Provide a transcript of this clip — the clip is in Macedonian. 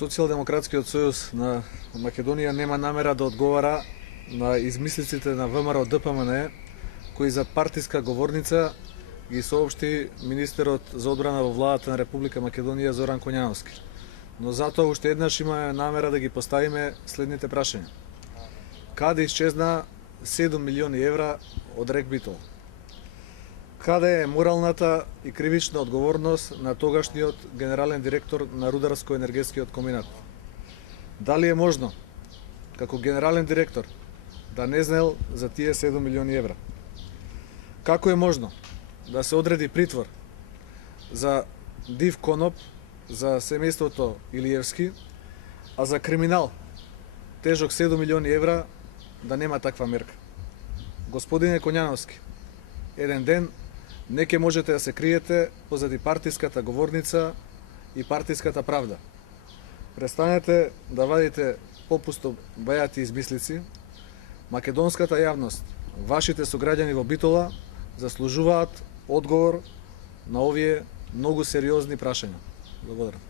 Социјалдемократскиот сојуз на Македонија нема намера да одговара на измислиците на ВМРО ДПМН, кои за партиска говорница ги соопшти министерот за одбрана во владата на Република Македонија Зоран Коњановски. Но затоа уште еднаш имаме намера да ги поставиме следните прашања. Каде исчезна 7 милиони евра од РЕК Битол? Каде е моралната и кривична одговорност на тогашниот генерален директор на Рударско-енергетскиот комбинат? Дали е можно, како генерален директор, да не знаел за тие 7 милиони евра? Како е можно да се одреди притвор за див коноп за семејството Илиевски, а за криминал тежок 7 милиони евра да нема таква мерка? Господине Коњановски, еден ден не ќе можете да се криете позади партиската говорница и партиската правда. Престанете да вадите попусто бајати измислици. Македонската јавност, вашите сограѓани во Битола, заслужуваат одговор на овие многу сериозни прашања. Благодарам.